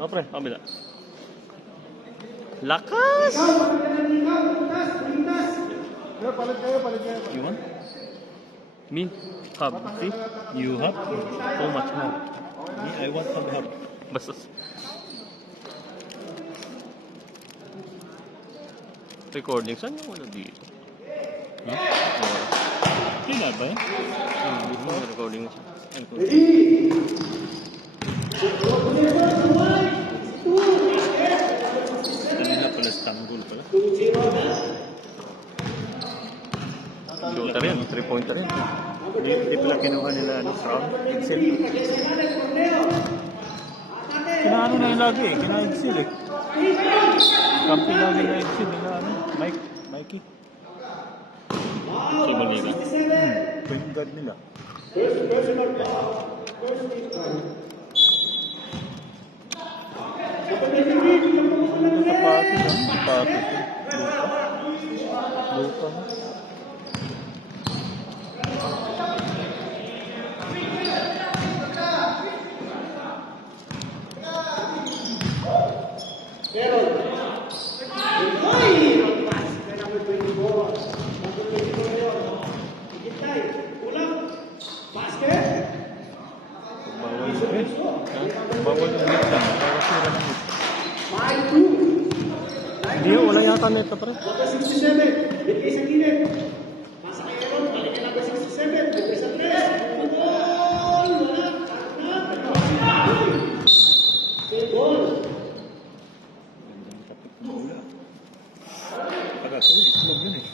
O, pre, kabila. Lakas! You want? Me? Hub. See? You have? So much more. Me, I want some help. Basta. Recording. Saan yung wala dito? Huh? Kila ba eh? Recording siya. Kanina pala Istanbul pala. Shooter yan. 3-pointer yan. Hindi pala kinuha nila crown. Excel. Kinaano na yung lagi eh. Kina-Excel eh. Kampi lagi na Excel nila ano. Mikey. So, Manila. Point guard nila. Sapatos ah. Sapatos. Lupa. Bawal yung net lang. Bawal sila ng net. Hindi, wala yata neto, pre. Pagkaso, islog yun eh.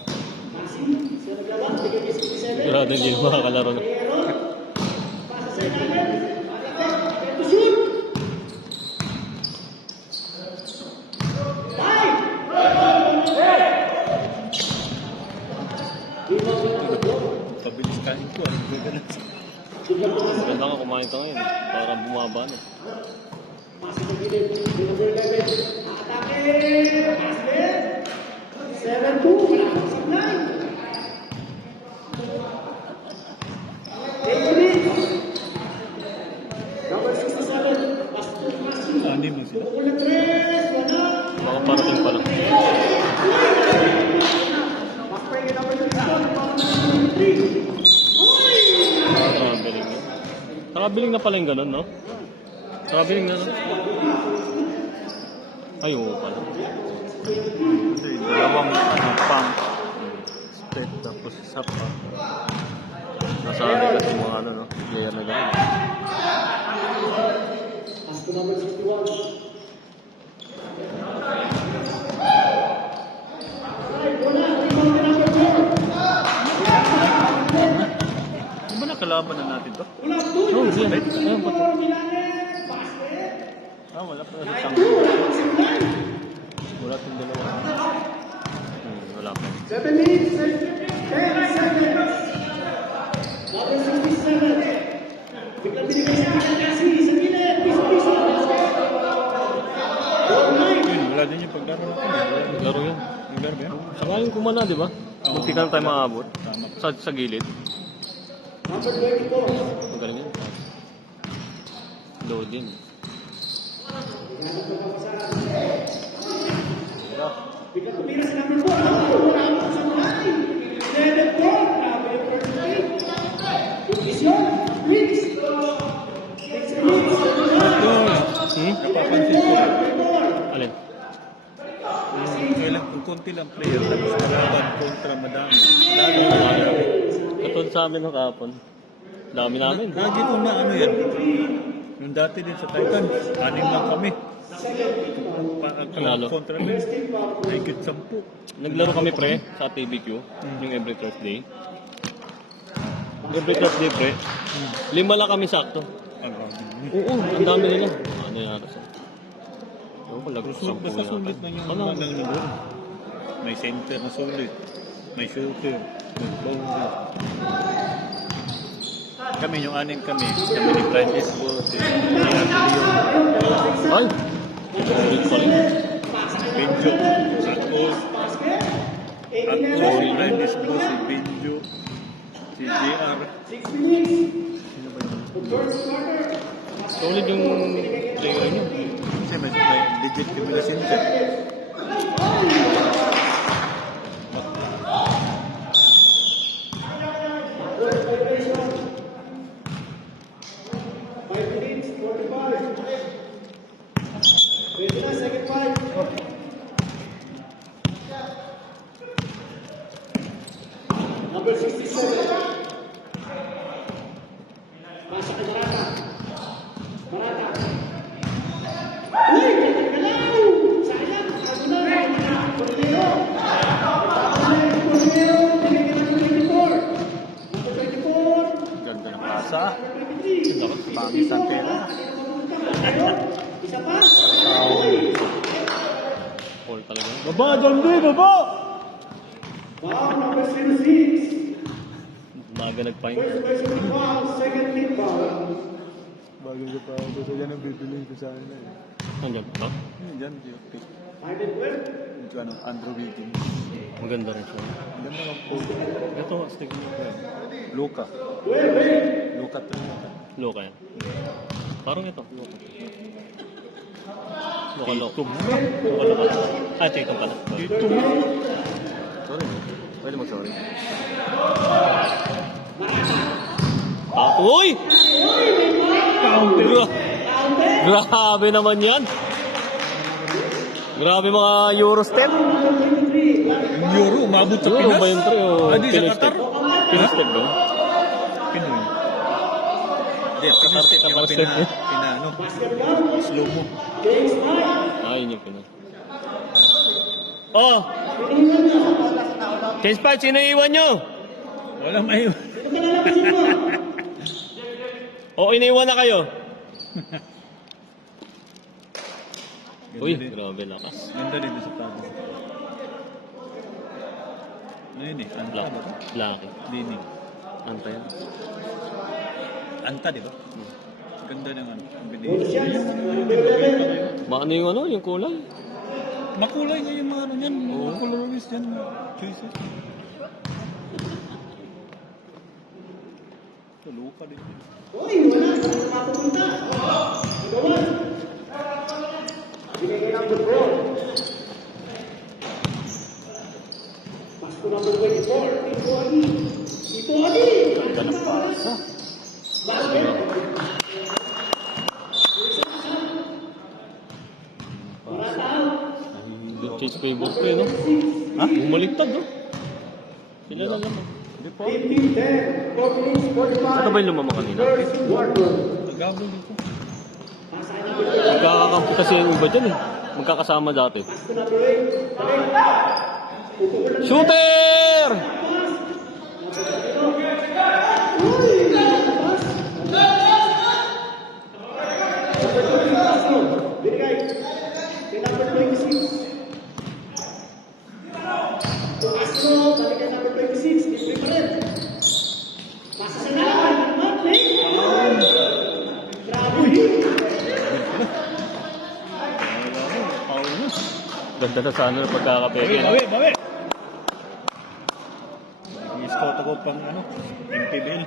Sigurado hindi na makakalaro na. Pabilis kain ko. Ano ba ganun? Maganda nga kumain ka ngayon. Parang bumaba na. Hindi mo sila. Baka parating pa lang. Nakabiling na. Nakabiling na pala yung ganun, no? Nakabiling na, no? Ay, oo pala. Kasi dalawang pang step tapos isa pa. Nasabi kasi mga ano, no? Player na ganun. Di ba nakalaban na natin to? Oh, yan. Ayun pa. Wala pa na sa tangko. Wala itong dalawa. Wala pa. 7 minutes, 10 seconds. 67. Biglang binigay sa akin kasi sa gilid. Piso-piso. Yun, wala din yung paglaro natin. Laro yan. Paglaro ba yan? Saka yung kumana, di ba? Munti ka na tayo maabot. Tama. Sa gilid. Number 24. Magaling yan. Load yan. Biglang tumira sa number 4. Wala akong sa mga 11 po. Grabe yung first game. Division. Wins. Next minutes. Napapansin ko. Alin? Kung konti lang player tapos kalaban kontra madami. Katulad sa amin ng kahapon. Dami namin. Lagi ko na ano yan. Yung dati din sa Titans, 6 lang kami. Panalo. Kontra nila, higit 10. Naglaro kami pre sa TBQ. Yung every Thursday. Every Thursday pre. 5 lang kami sakto. Oo, ang dami nila. Ano yan? Oo, lagos So, basta sulit na yung mga doon. May center na sulit. May shooter. May bowler. Kami, yung 6 kami. Kami ni Francis Bull. Si Ay! Sulit pa rin. Benjo. Akos. Akos. Si Francis Bull. Si Benjo. Si JR. 6 minutes. Sino ba yun? First quarter. Solid yung player niyo. Kasi may legit kami na center. Number 67. Pasa kay Marata. Marata. Uy! Galaw! Sayang! Aguna! Corneo! Corneo! Binigyan ng 24. Number 24. Ganda ng pasa. 23. Pangit ang pera. Isa pa. Paul talaga. Baba, Dandi! Baba! Wow, number 06. Maga nag-find. First person foul, second team foul. Bago ka pa ako sa yan ang bibiling ko sa kanila eh. Andiyan ba? Diyan, yung pick. Five and 12. Ito ano, Andrew Wiggins. Maganda rin siya. Ganda ng post. Ito, stick mo. Luka. 12. Luka talaga. Loka yan. Parang ito. Loka. Loka, loka. Tum. Loka, loka. Ah, Tatum pala. Sorry. Ito mo. Sorry. Pwede mag-sorry. Ah, uy! Grabe naman yan. Grabe mga Eurostep. Euro, umabot sa Euro Pinas. ba yung pre o Ah, di sa Pinoy Qatar? step? Pinoy step ba? Pinoy. Hindi, Pinas step yung Qatar step yun. ano, slow mo. Ah, yun yung Pinoy. Oh! Case Patch, sino iwan nyo? Wala may... O, iniwan na kayo? Ganda Uy, rin. grabe lakas. Ganda rin sa plano. Ano yun eh? Anta ba? Lucky. Dini. Anta yan. Anta, di ba? Ganda ng ano. Ang bilis. Baka yung ano, yung kulay. Makulay nga yung mga ano yan. Oo. Mga colorways yan. Choices. Ito, luka din. Uy, wala. Wala mapupunta. Gawan. Binigay number 4. Pasko number 24. Tito Ali. Tito Ali. Ganda ng pasa. Basket. Marata. Good chase favorite ko yun, no? Ha? Bumaliktad, no? Sila na naman. Hindi po. 15-10. 45. Ano ba yung lumama kanina? First quarter. Nagabol dito. Magkakakampi kasi yung iba dyan, eh. Magkakasama dati. Pasko number 8. Shooter! Binigay. Kay number 26. Pasko, balik kay number 26. Libre pa rin. Pasa sa laban. Monday. Grabe. Paul mo. Ganda na sana ng pagkakapeke, no? Bawi, bawi. I-scout ako pang ano, MPBL.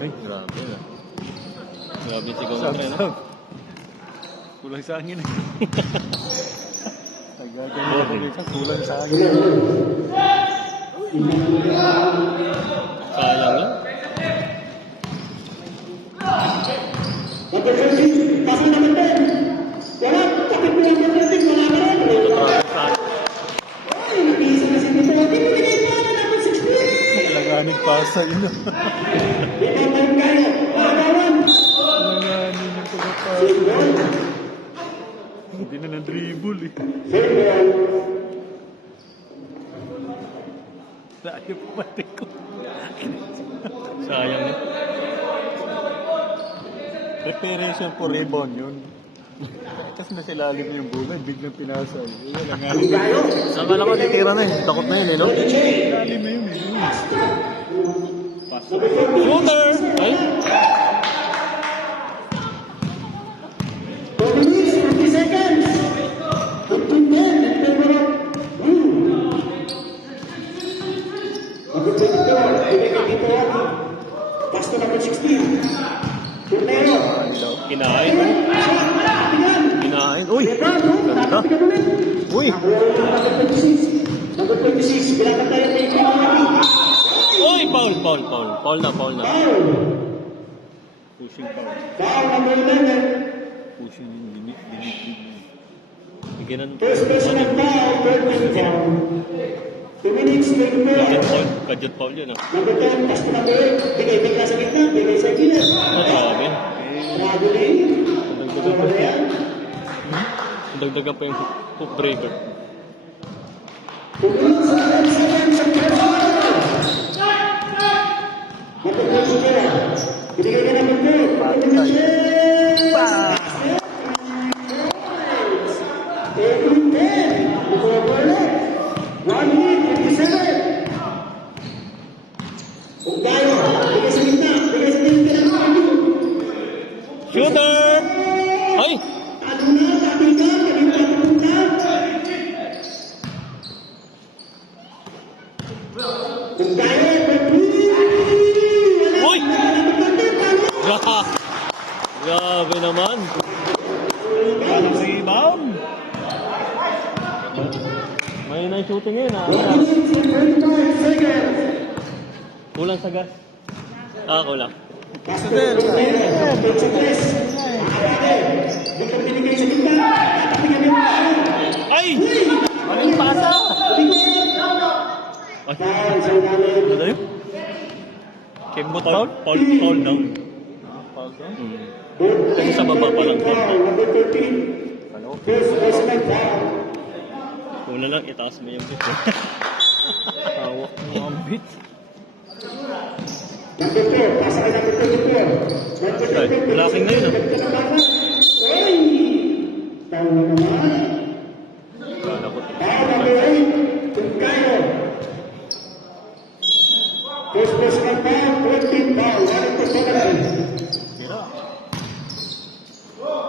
Ay, grabe na. Grabe sigaw na pre, no? Kulang sa hangin eh. Nagagano ako dito, kulang sa hangin. Sayang yan. Number 13. Pasa number 10. Wala. Kapit mo number 13. Wala ka rin. Ay, nag-iisa na si Tito Ali. Binigay pa na number 16. Alanganin pasa yun. Ikaw tayong kayo. Agawan. Alanganin yung pagkapasa. Hindi na na-dribble eh. Layo pa pati ko. Sayang yan. Preparation for rebound yun. Tapos nasilalim yung bola, biglang pinasa. Alanganin na yun. Saan ka lang ka titira na eh. Takot na yun, eh, no? Lalim na yun eh. Shooter! Ay! 4 minutes, 50 seconds. 15-10 in favor of Blue. Number 24. Binigay kay Tito Ali. Foul na, foul na. Pushing power. Foul number 11. Pushing yung limit. Bigyan ng First personal foul, third man foul. 2 minutes, 24. Kadyan foul. Kadyan foul yun, ah. Number 10, pass to number 8. Bigay sa gitna, bigay sa gilid. Grabe. Traveling. Ano ba yan? Dagdagan pa yung hook breaker. 2 minutes, 7 seconds, ang first foul. Number 4, Sukera. Binigay ka number 4. Every 10. Before Burnett. 1 minute, 57. Kung tayo, bigay sa gitna, bigay sa gitna ng mga Shooter! Ay! ano na, tapil ka, naging papunta. Kung tayo, Uy! Grabe naman. Walang rebound. May na shooting ngayon, ah. 1 minute and 35 seconds. Kulang sa gas. Ah, kulang. Pastor, Pastor, sa tres. Makakate. Dito binigay sa gitna. Tatapigan yung mga. Ay! Maling pasa! Ay, Foul sa ilalim. ano na yun? Kimbot foul? Foul down. Foul down. Kasi sa baba pa lang foul down. Number 13. First personal foul. Kung na lang, itaas mo yung bit. Hawak mo ang beat. Number 4. Pasa kay number 24. Ay, blocking na yun, ah. Ay! Foul na naman. Kala ko. Foul number 8. Tuncayo. First personal foul. 14 foul. 1 to 7. Sira.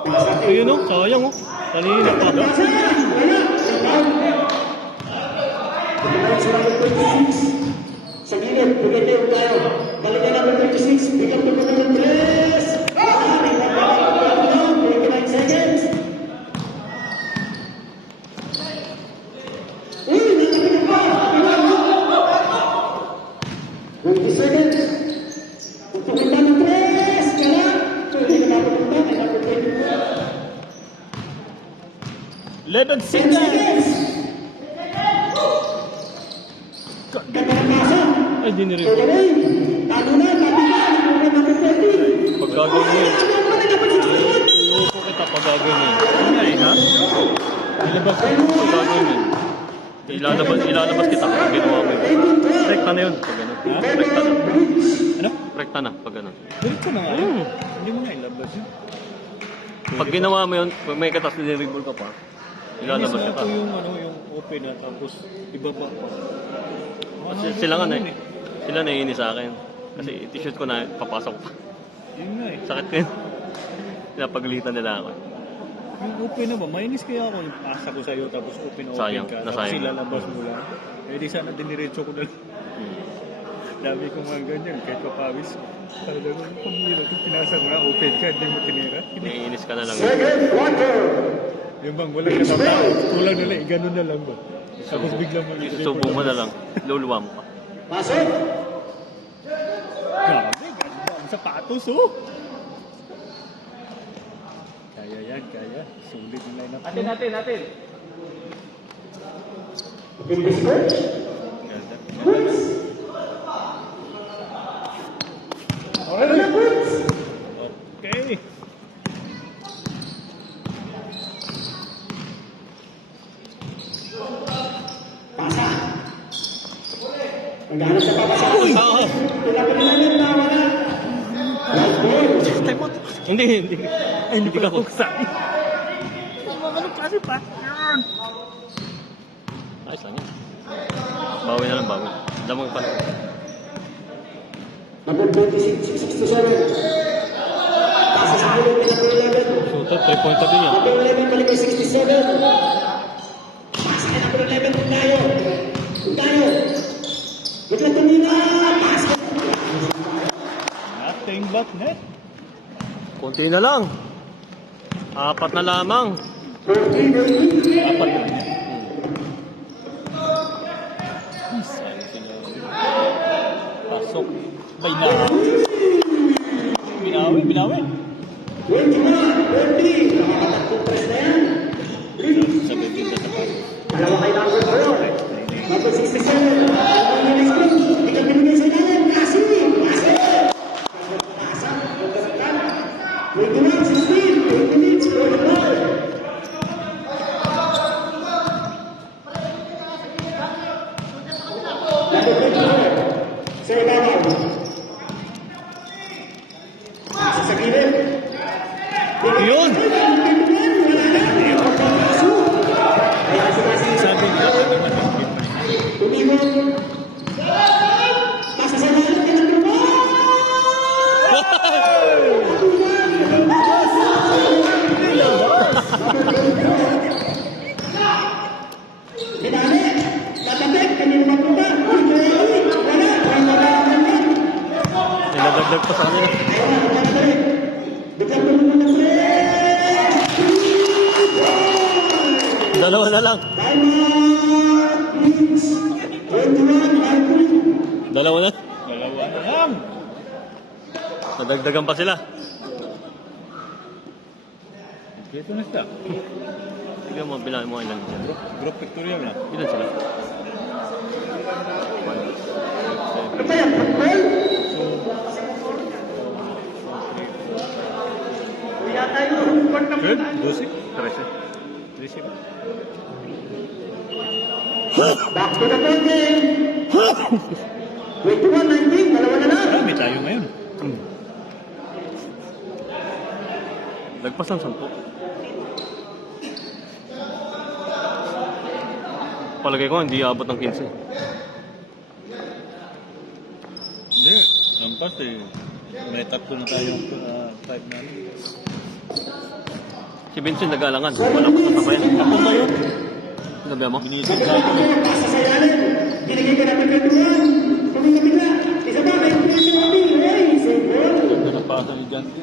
Pasa kay Ayun, oh. Sayang, oh. Kanina pa. Pasa! Wala! Foul! Bigyan sa number 26. Sa gilid, bigyan tayo tayo. Balikan number 26. Bigyan po po ng 3. 29 seconds. Uy! Natapigan pa! 20 seconds. Kung pumunta ng 3. Kaya, hindi na napapunta. Ay napapunta. 11 10 seconds. seconds. Ganda ng pasa. Ay, di ni Ribo. Tuloy. Talo na, tapigan. Number 30. Pag gagawin mo yun. Ano pa rin dapat sa sunod? Iupo kita pag gagawin mo yun. Ano eh, ha? Ilabas mo pag gagawin mo yun. Ilalabas kita pag ginawa mo yun. Rekta na yun. Pag gano'n. Rekta na. Ano? Rekta na pag gano'n. Diretso na nga yun. Hindi mo na ilabas yun. Pag ginawa mo yun, pag may katas niliribol ka pa, ilalabas Inis na kita. ako yung, yung open na tapos ibaba pa. Sila nga na eh. Sila naiinis sa akin. Kasi t-shirt ko na, papasok pa. Yun nga eh. Sakit ko yun. Pinapagalitan nila ako. Yung open na ba? Mainis kaya ako yung asa ko sa'yo tapos open Sayang, ka. Tapos nasayang. ilalabas mo lang. Eh di sana diniretso ko na lang. Dami kong mga ganyan kahit papawis. Talagang pamilya kung pinasa mo na open ka, hindi mo tinira. Naiinis ka na lang. Second quarter. Yung bang wala ka papawis. Kulang na lang, ganun na lang ba? Tapos biglang mo Isusubo mo na lang. Luluwa mo ka. Pasok. Grabe, ganda ang sapatos oh! Kaya yan, kaya. Sulit yung lineup mo. Natin. Bilis coach. Ganda. Boots. Ano na boots? Okay. Pasa. Maghanap sa papasa. Oo. Wala pa nilalim na wala. Last ball. Hindi. Ay, hindi ka buksan. Ano klase pa? Yan! Ayos lang yan. Bawi na lang, bawi. Damang pa lang. Number 26, 67. Pasa sa gulong ni number 11. Shooter, 3-pointer din yan. Number 11 balik kay 67. Pasa kay number 11 kung tayo. Kung tayo. Bigla tumina. Pasa. Nothing but net. Kunti na lang. 4 na lamang. 14. Apat na net. Saan sila? Pass. Pasok. Binawi. Binawi. 21-30. Nakakatatlong press na yan. Sabi din sa tapat. Dalawa kay number 4. Number 67. Ang next one. Ikaw binigay sa ilalim. Kasi. Pasa. 21-16. 20 minutes for the ball. Sa ibabaw. Sa gilid. Yun! Sabi niya, sabi malapit pa. Tumibog. Pasa sa lahat ka ng trumo. Binali. Tatapik. Kanino mapunta? Wala. Niladagdag pa sa kanila. Biglang tulungan ng Dalawa na lang. Dalawa na. Dalawa na lang. Nadagdagan pa sila. Ito na siya. Tignan mo, bilangin mo ilan dyan. Group pictorial na. Ilan sila? Ano ba yan? Football? Kaya tayo, huwag na Good? muna. 12? 13. 13 ba? Back to the ball game. 21-19, dalawa na lang. Marami tayo ngayon. Lagpas ng 10. Palagay ko, hindi abot ng 15. Hindi. Lampas eh. May tatlo na tayong 5 na. Si Vincent nag-aalangan. Wala pa katabayan. Ako ba yun? Sinabi mo? Binisip tayo. Pasa sa ilalim. Binigay ka namin kay Tuan. Kumingapit na. Isa pa, may pinili mo kami. Hey, save ball. Ganda na pasa ni Janty.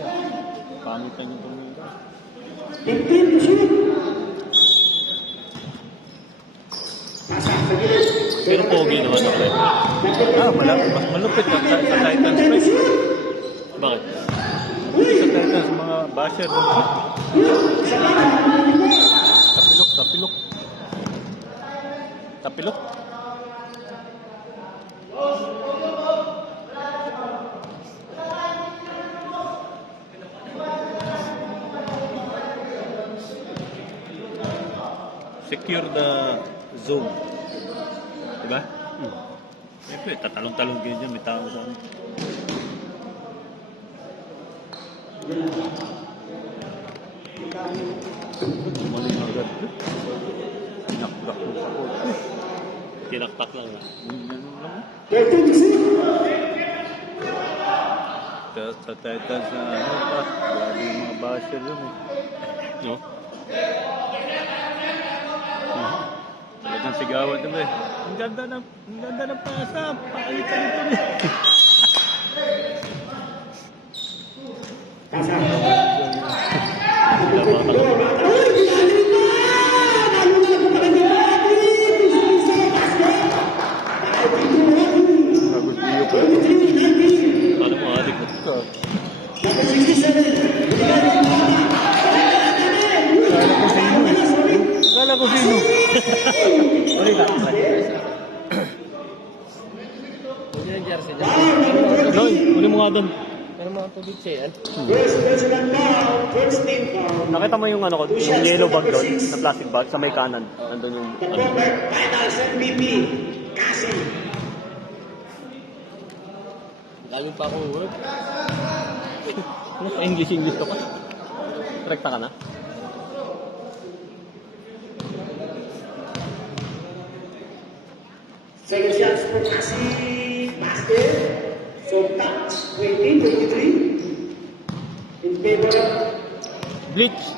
Pamitan yung tumira. 15 to shoot. Pasa sa gilid. Pero pogi naman ako. Mas malupit ka sa Titans. Pre. Bakit? Sa Titans, mga basher doon. Tapilok. Tapilok. Secure the zone. Diba? Siyempre, tatalong-talong ganyan, may tao sa amin. Mali agad. Pinakdak mo sa court. Tinaktak lang na. Ganyan lang. 13 to shoot. Sa Titans na ano pa, grabe yung mga basher yun eh. No? Talagang sigawan naman eh. Ang ganda ng pasa. Pakalitan ito eh. Pasa. Wala pa talaga. Uy, ginagaling na! Lalo na kung maganda na. Isa, basket. Bagos niyo pa. 23-19. Paano mo adik mo? Number 67. Binigay ng mama. Kala ko sino. Noy, uli mo nga doon. First and foul. First team foul. Nakita mo yung ano ko, yung yellow bag doon, na plastic bag, sa may kanan. Nandun yung The ano. former Finals MVP. Kasi. Galing pa akong word. Ano sa English ka pa? Rekta ka na? Second shots for Kasi. Basket. So, touch. 20-23. In favor of Bleach!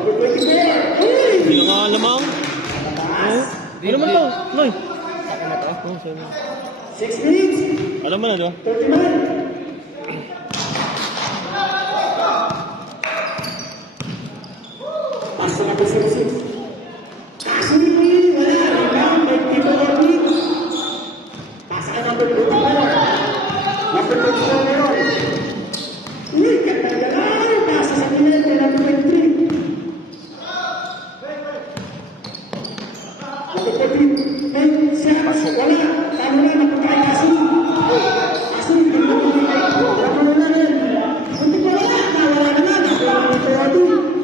number 24. Uy! Hindi ka nga alamang. Hindi naman to, Noy. 6 minutes. Alam mo na, di ba? 39. Pass to number 66. Aguilar, the number 23. Number 14, Ben Siaks, wala. Talo na, napunta kay Kasim. Kasim, napunta na rin. Punti pa wala, nawala na lang.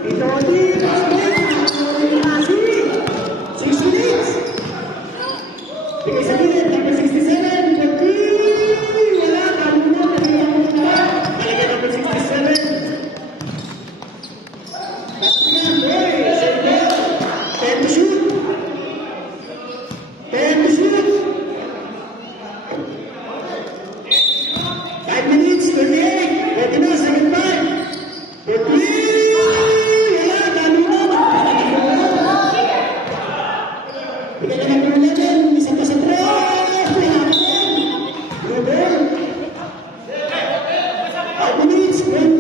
Ito Odi, Kasim, 6 minutes. Bigay sa minute, number 67, Pagki, wala, talo na, nagiging ako na. Talaga number 67. Patingan, boy, save ball. 10 to shoot. 10 to shoot. 5 minutes, 28. Pwede na, 7-5. Pagki, wala, talo na. Bigay na number 11, isa pa sa 3. Rubel. 5 minutes, 20.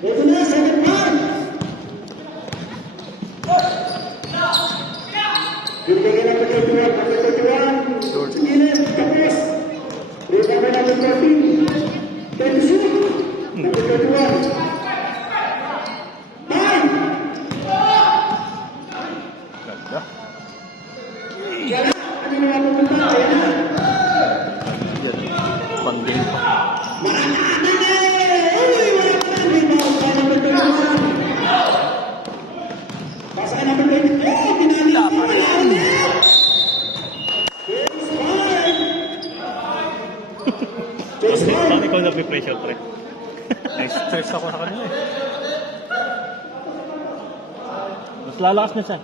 Pwede na, 7-5. Bibigyan ng pagkatuwa, Gilid, Kapes. Bigyan ng number 14. Tensu, number 21. Time! Ganda. Yan na, ano na nga pupunta? Ayan na. Yan. Panding pa. Basa ka number 20. Oh, pinali ako. Wala ulit. Chase 5. Chase 5. Bakit ikaw napipressure, pre? Na-stress ako sa kanila eh. Mas lalakas na siya.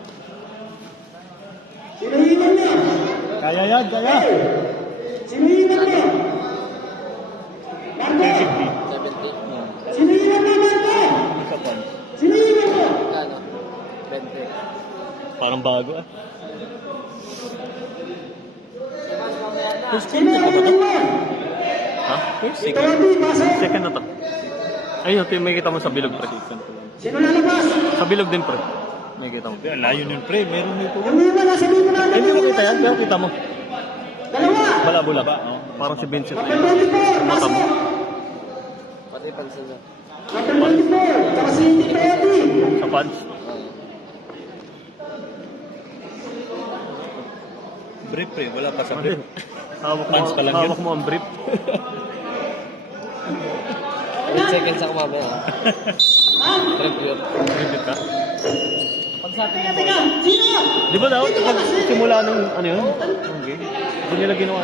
Sino hinan niya? Kaya yan, kaya. Sino hinan niya? Marco! Sino hinan niya, Marco? Isa pa. Sino hinan niya? Parang bago ah. Sino hinan niya? Ha? Ito, Adi, basa. Second na to. Ayun, may kita mo sa bilog, pre. Sino lalabas? Sa bilog din, pre. May kita mo. Ang layo nun, pre. Meron dito. Yung iba, nasa dito na. Hindi mo kita yan, pero kita mo. Dalawa. Bala-bula ba? Oh, parang si Vincent. Number 24, Mata basa. mo. Number 24, tsaka si Tito Adi. Sa pads. Brief, pre. Wala pa sa Ano brief. din? Hawak mo, Pads pa lang yun. hawak mo ang brief. 8 seconds ako mamaya. Review. Brief ka. Teka, teka, sino? Di ba daw, pag simula ng ano yun? Okay. Hindi nila ginawa.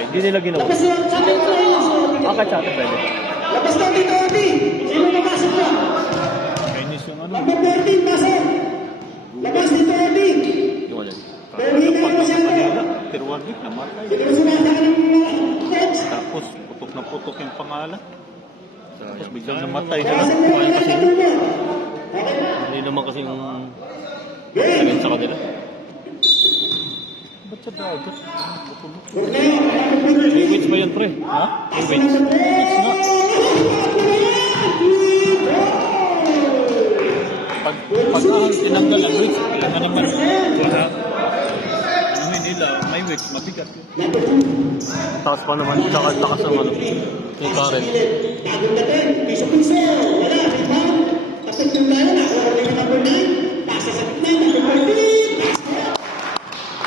Hindi nila ginawa. Labas yun, sabi ko na yun. Akit sa akin pwede. Labas na Tito Adi. Sino napasok na? Chinese yung ano. Number 14, pasok. Labas Tito Adi. Yung ano. Pero hindi na siya na. Pero one week, namatay. Hindi ko sinasaka ng mga coach. Tapos, putok na putok yung pangalan. Tapos biglang namatay na Kaya lang. sa mga nakatuloy. Hindi naman kasi yung sagin sa kanila. Ba't sa dagat? Borneo, May weights ba yan, pre? Ha? May weights. Pag tinanggal ang weights, kailangan naman. Wala. Ano nila, may weights, mabigat yun. Takas pa naman. Tsaka takas ng ano. Yung current. Bagong dating, piso-piso. Wala, rebound. Tapos yung tayo na, order na number 9. Pasa sa gitna, number 14.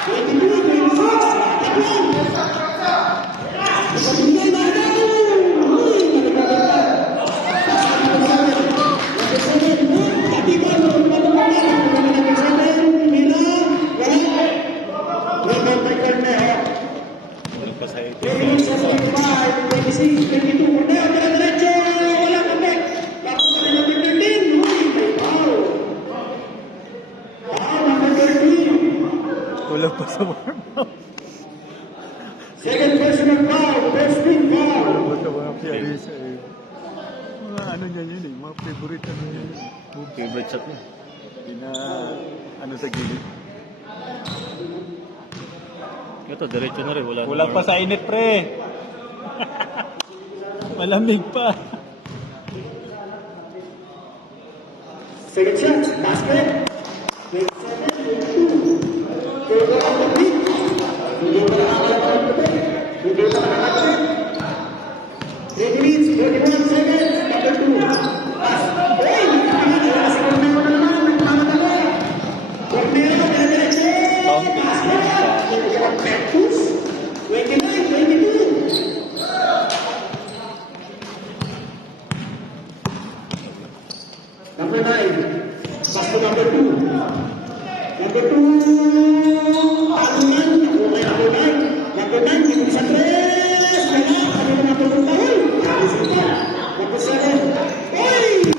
22, 26. Tapos. Kapag-ibigay na agad. Uy, nagkakaroon pa. Number 7, Tapi ba, number 7, Mila, wala. Rebound by Corneo. Dahil pa sa 18. 25, 26, 22, Corneo, dire-diretso, wala comeback. Tapos na rin number 13, uy, may foul. Foul, number 13. Kulang pa sa warm-up. Second personal foul, first team foul. Kulang sa mga piarisa eh. Mga ano niya yun eh, mga favorite ano yun. Favorite shot niya. Pina, ano sa gilid. Ito, diretso na rin. Wala Kulang pa sa init, pre. Malamig pa. Second shot, basket. 27, 22. Third round of the week. Hindi pa nakakalaman ng tubig. Hindi pa nakakalaman. 3 minutes, 31 seconds, number 2. Pass. Number 9. Pass to number 2. Number 2. Tanungan. Okay, number 9. Number 9. Dito sa 3. Wala. Sabi na number 2 tayo. Number 7. Oy!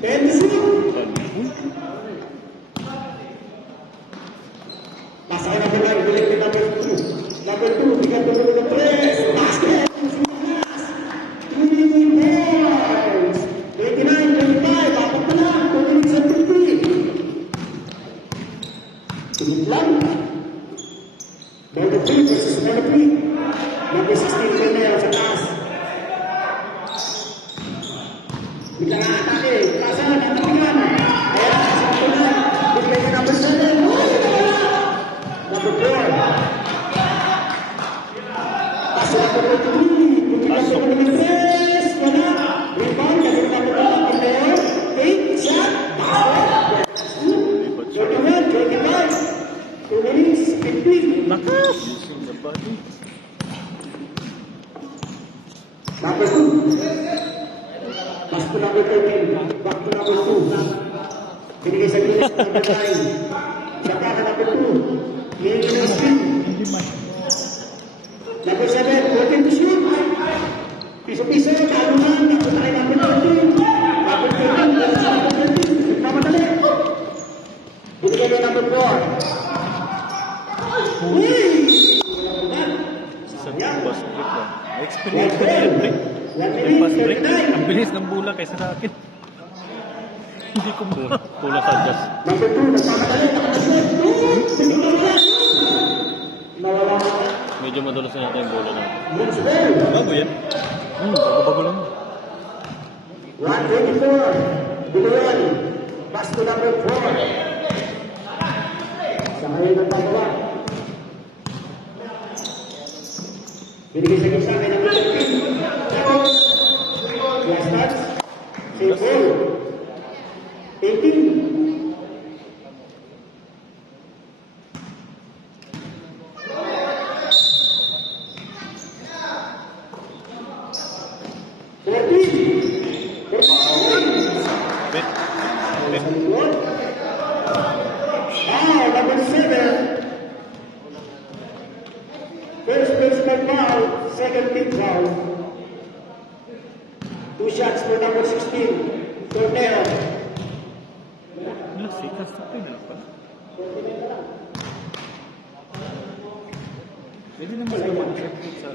10-0. Pasa kay number 9. Balik kay number 2. Number 2. Bigyan to number 3. Basket. 3 points. 29-25. Dapat pa lang. 2 minutes and 50. Sunod lang. Number 3 versus number 3. Number 16 rin na yan sa taas. Bigla nga atake. Kasa na natapigan. Ayan, kasa na tunan. Bigla kay number 7. Number 4. Kasa na number 3. Bigla kay number 6. Wala. Rebound. Kaya number 8. Shot. Basket. 31, 25. 2 minutes, 15. Nakas! Using the body. Number 2. Pass to number 13. Back to number 2. Binigay sa gilid, number 9. Saka na number 2. Binigay ng spin. Number 7. Open to shoot. Piso-piso. Talunan. Napunta kay number 13. Number 13. Number 13. Nagmamadali. Binigay ng number 4. Uy! Sa basket lang. One Experience ko minute, na break. May pass break. 39. Ang bilis ng bola kaysa sa akin. Hindi ko mo. Pula sa adjust. Number 2, nagmamadali. Nakapasok. Nawala. Medyo madulas na natin yung bola na. Moves ball. Bago yan. Bago-bago lang. 124. Buluan. Pass to number 4. Sa ngayon ng pagawa. Binigay sa gisa kay number 13. Last touch. Save ball. 18. Bet. Bet. Number 7. First baseman foul, second team foul. 2 shots for number 16. Torneo. Wala, sikas na ito. Pwede naman sila mag-check sa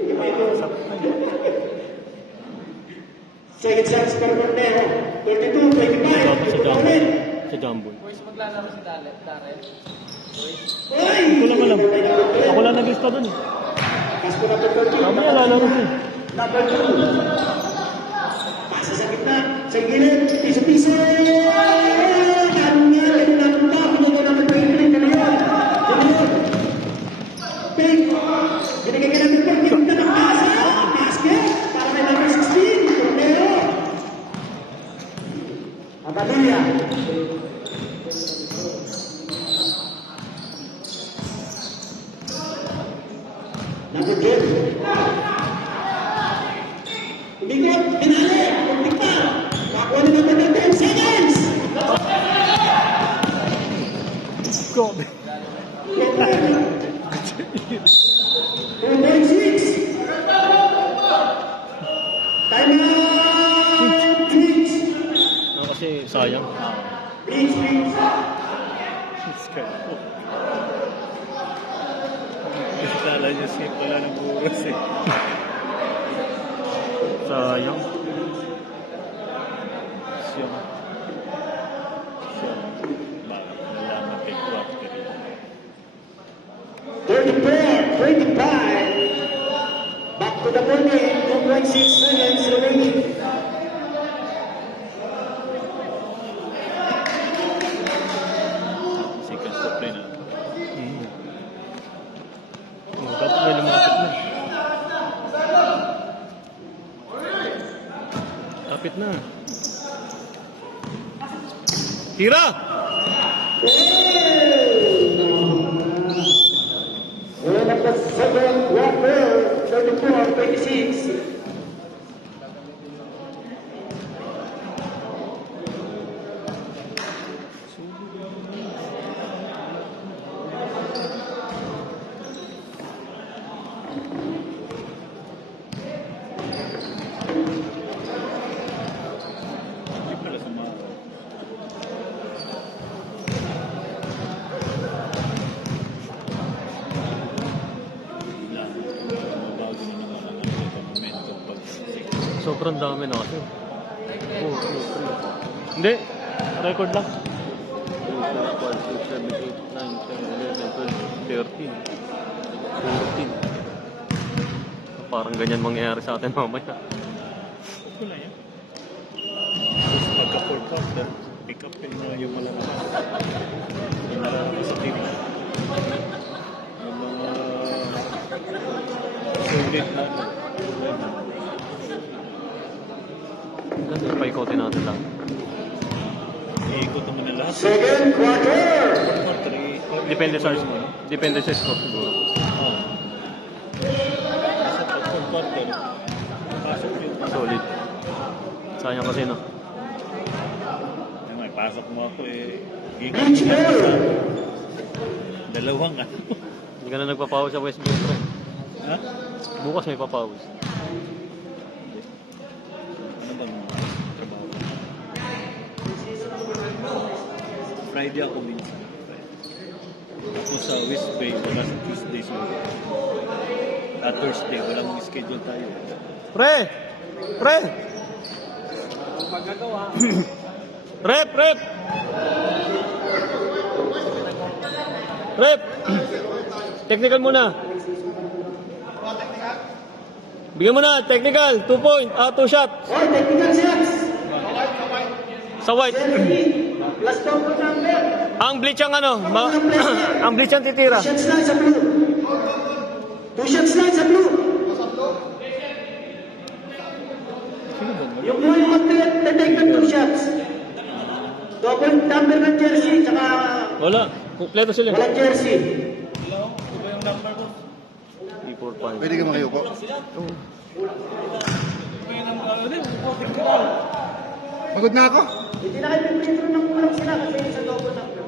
Second shots for Torneo. 32, 25. Tapos sa Jumbo. Ulit. Sa Jumbo. Boys, maglalaro si Darren. Ay! Hindi ko lang alam. Ako lang nag-lista dun eh. Pass ko number 13. Mamaya lalaro siya. Number 2. Pasa sa gitna. Sa gilid. Piso-piso. Ano nga? Ano napunta? Binigay naman 23. Ano yun? Ano yun? Pink. Binigay ka namin 13. Ganda ng pasa. Basket. Para kay number 16. Torneo. Abaduya. Number 10. Umigot, pinali, kuntik pa. Nakuha na naman ng 10 seconds. God. 2.6. Time out. Please. Kasi sayang. Please, please. Kala niya siya pala ng buras eh. Sayang. Siya. Nalaman kay Clark ka rin. 34, 25. Back to the bonnet. 2.6 seconds remaining. Sikas na play na. Dapat may lumapit na. Kapit na. Tira! One of the second Walker, 34, 26. Sobrang dami na kasi. Hindi. Record lang. 14. Parang ganyan mangyayari sa atin mamaya. Ito na yan. Tapos pagka-4 quarter, pick up yung malalaman. Yung malalaman sa team. Yung mga solid na Paikotin natin lang. iikot naman na lahat. Second quarter. Quarter, Depende sa score siguro. Nasa pag-4 quarter, pasok yun. Solid. Sayang kasi no. Ay, may pasok mo ako Beach ball. dalawang Hindi ka na nagpapawis sa West Bay. Ha? Bukas may papawis. Ano bang trabaho? Friday ako minsan. Tapos sa West Bay, wala sa Tuesday. So, Thursday, walang schedule tayo. Pre! Rep! Technical muna. Bigyan mo na, technical, 2 point, 2 shot. All technical shots. Sa white. Plus double number. Ang bleach ang ang bleach ang titira. 2 shots lang sa blue. 2 shots lang sa blue. Yung blue yung tatake ng 2 shots. Double number ng jersey, tsaka Wala, kumpleto sila. walang jersey. E45. Pwede ka makayuko? Pagod na ako. Hindi na kayo pipintro ng kulang sila kasi sa double number.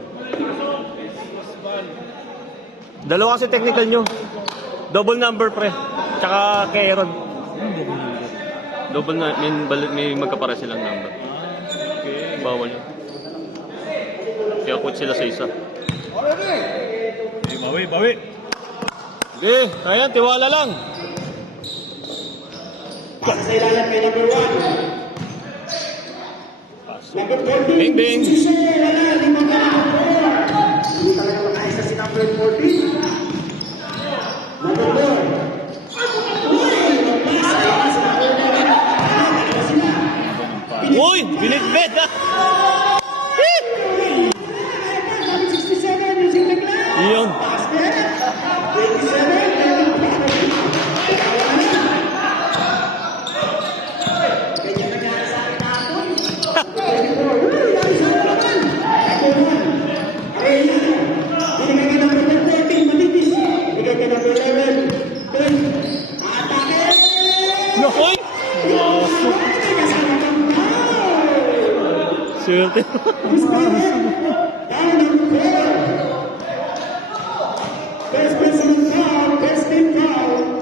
Dalawa kasi technical nyo. Double number pre. Tsaka kay Aaron. Double na, may magkapara silang number. Okay. Bawal yun. Kaya quit sila sa isa. Bawi. Sige, ayan, tiwala lang. Pasa sa ilalim kay number 1. Number 14. Bing, bing. Wala, lima ka. Hindi talaga makaisa si number 14. Number 4. Uy, binitbit ah. 67 using the glass. Iyon. 27. Uy! Swerte. Best personal foul, best team foul.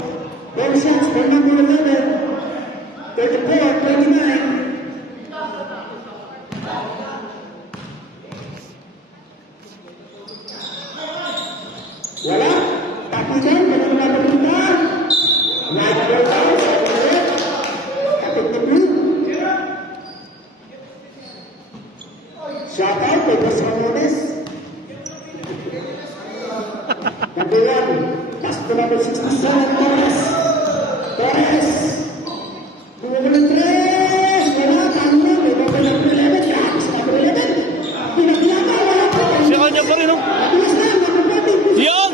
4 shots for number 11. 34, 29. Wala. Tapitan, bago napapunta. Light goes out. Tapit na blue. Shout out kay Boss Ramones. Number 1, pass to number 67, Torres. Number 3, wala, tama, may number 11, tapos number 11. Pinaglaban, wala pa. Siya kanya pa rin, oh. Bilis na, number 14. Yan!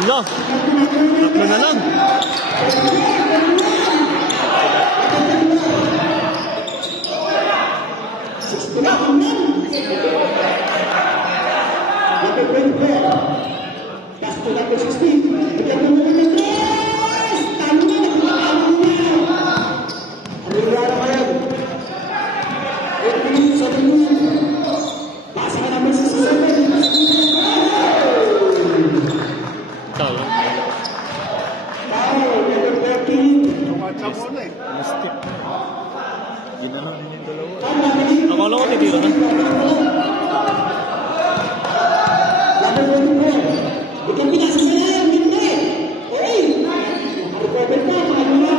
Hala! Tatlo na lang. Number 24, pass to number 16. Bigyan mo na number 3. Tama na, ang wala naman. 8 minutes sa minutes. Pasa ka number 67. Talo. Foul, number 13. Tumatap mo na eh. Mistake na. Ginanong din yung dalawa. Akala ko titira na. Number 24. Bigyan pinasa sa lahat, hindi na eh. Oy! Recover pa, makalula.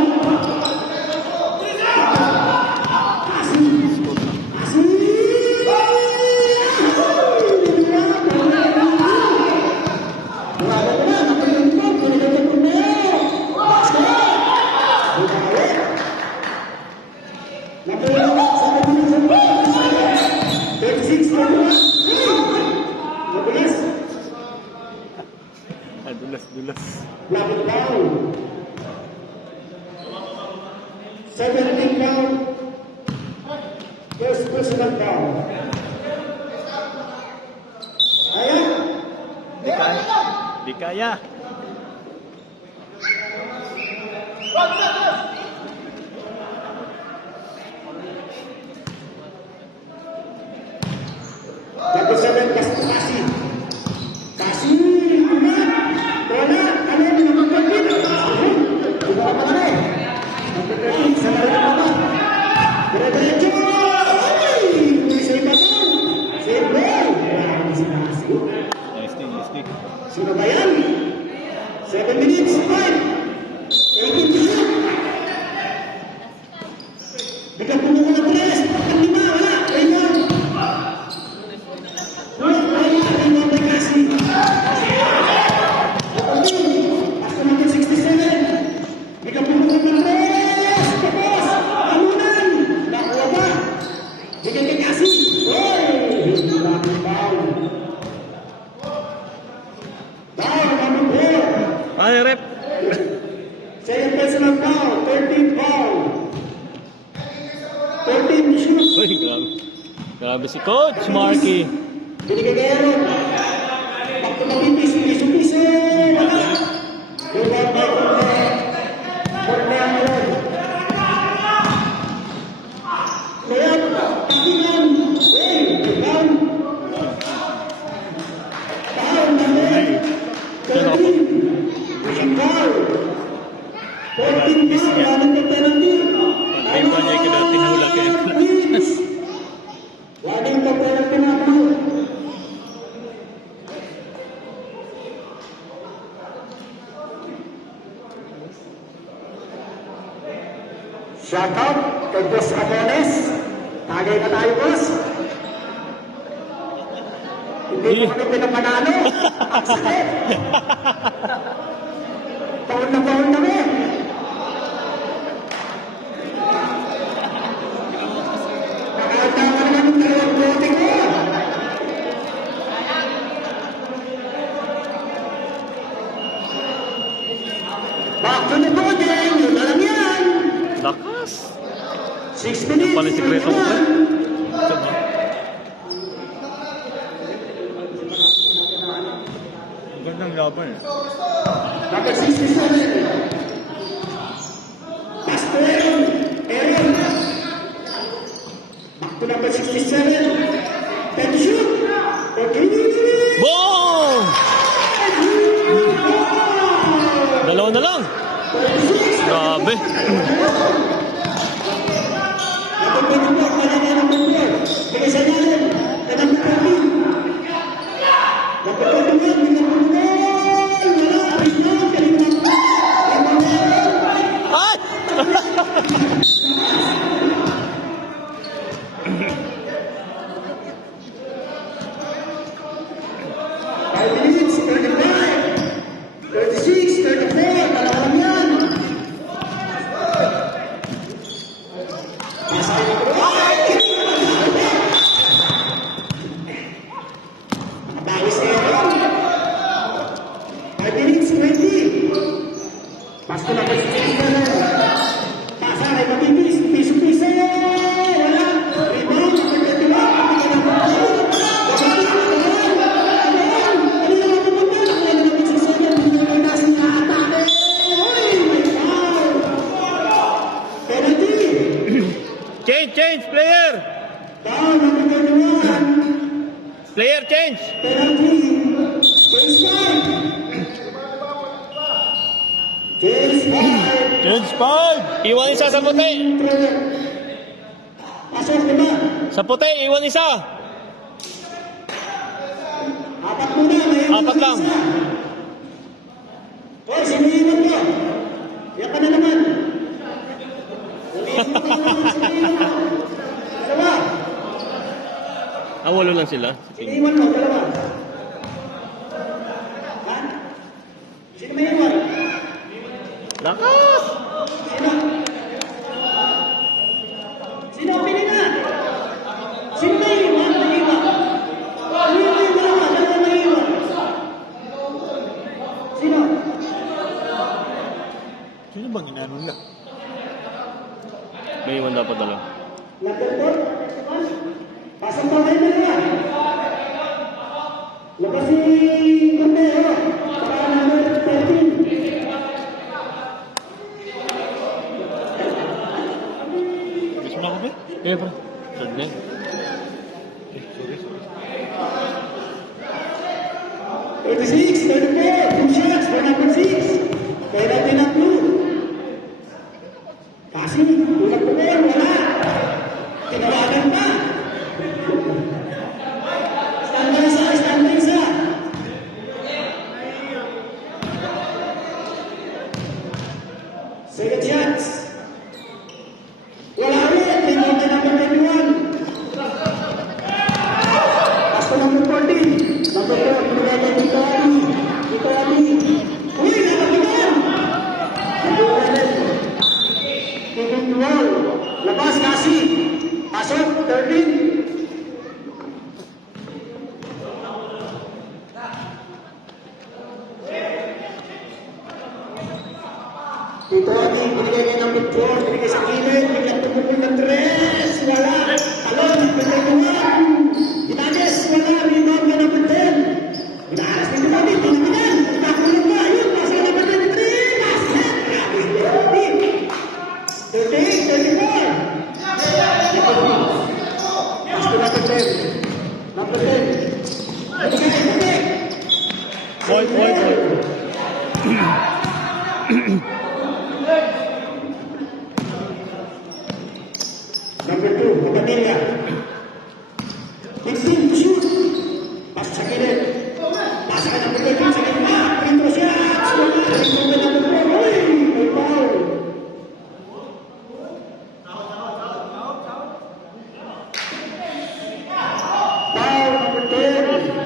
Number 36, Nabulas. Ah, dulas. Lapit foul. 17 foul. First personal foul. Ayan. Di kaya. Number 7, Kasi. Kasi, bola, ano yung pinapagpapit? Subukan pa kami. Number 13, sa laro naman. Dire-diretso! Ay! Isa iba to. Save ball. Marami si Kasi. Nice D. Sino ba yan? 7 minutes, 5. 18 to shoot. Biglang pumuko ng press. Ang lima, wala. Ayun. Ano yung rep? Second personal foul, 13 foul. 13 to shoot. Uy, grabe. Grabe si Coach Marky. Binigay kay Aaron. Back to Mapipis, piso-piso. Wala. Rebound by Aaron. Layup, patingan. Hey, rebound. Foul number 13. Pushing foul. 14 foul, lamang ng penalty. Ay, ba niya kita tinula kaya. Lamang ng penalty na foul. Shout out kay Boss Amones. Tagay na tayo, boss. Hindi mo kami pinapanalo. Ang sakit. Taon na kami. Nakakita ka naman ng dalawang bote ko. Back to the podium. Yun na lang yan. Lakas. 6 minutes. Pala yung sikreto ko, pre. Ito ba? Ang gandang laban eh. Number 67. Pass to Aaron. Back to number 67. 10 to shoot. Okay. Boom! Dalawa na lang. Grabe. Number 24. Number 24. Bigay sa natin. Number 14. Number 21. Ay! Pasto na pa si Jason. Pasa kay Mapipis. Piso-piso. Wala. Rebound. Change, player! Down, number 21. Player, change! Penalty. James 5. James 5. Change 5! Iwan isa sa puti! Pasok, diba? Sa puti, iwan isa! Apat muna. May Apat lang. Oh, siniiwan ko. Yan ka na naman. Dalawa. Walo lang sila. Siniiwan mo, dalawa. Ha? Sino may iwan? Lakas! Sino? Number 4. Pasok pa kayo dalawa. Labas si Corteo. Para number 13. Gusto mo ako ba? Eh, bro. Sad na. Sorry. 36, 34, 2 shots for number 6. Kaya natin ang blue. Kasi, tulad ko ngayon, wala. Tinawagan pa. Standby isa. Second shots. Wala ulit. Tingnan na number 21. Pasto number 14. Number 4, pinagay kay Tito Abi. Uy, nakapagyan! Kevin Dual. Labas kasi. Pasok, 13. Tito Abi, pinagay kay number 4. Pinagay sa kilid. Biglang tumupul ng 3. Wala. Talon, pinagay ko nga. Itades, wala. Rebound ka number 10. Inaaras ni Tito Abi. Pinagay. Nakakulong ba? Yun, pasok ka number 23. Basket. Grabe, Tito Abi. 38, 34. Pasto number 10. Number 10. Pinagay. Boy. Number 2, Kapamilya. 15 to shoot. Pasok sa kilid. Pasok ka number 13 sa gitna. Free throw shots. Wala. Number 4. Uy! May foul. Foul number 10.